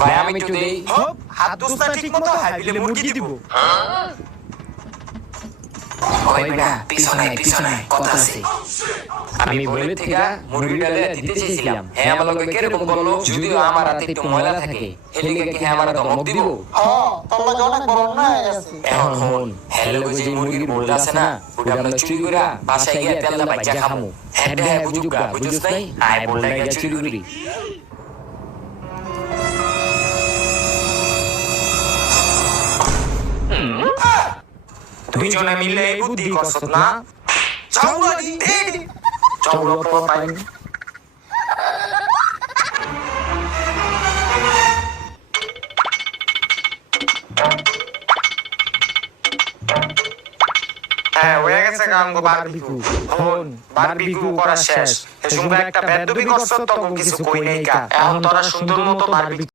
ভাই আমি একটু দেই। হাত দুস্তা ঠিক মতো হাইবিলে মুরগি দিব। ওই বেটা পিছনে পিছনে কথা আছে। আমি বলে থেকে মুরগিটা দিতে চাইছিলাম, হ্যাঁ আমার লগে কিরকম বললো, যদিও আমার হাতে একটু ময়লা থাকে হেলিকে কি হ্যাঁ আমার ধমক দিব। তোর লাগে অনেক বড় অন্যায় হয়ে গেছে। এখন হন হেলে লগে যে মুরগির বোলটা আছে না, ওটা আমরা চুরি কইরা বাসায় গিয়ে তেলটা বাইজা খামু। হ্যাঁ হ্যাঁ বুঝুগা বুঝুস নাই, আয় বোলটা গিয়ে চুরি করি। দুইজনে মিলে এই বুদ্ধি করছত না। চাউলা দি চাউলা পাই। হ্যাঁ হয়ে গেছে গাঙ্গো বারবিকিউ। হন বারবিকিউ করা শেষ। এই সঙ্গে একটা বেদবি করছত তখন কিছু কই নাই কা। এখন তোরা সুন্দর মতো বারবিকিউ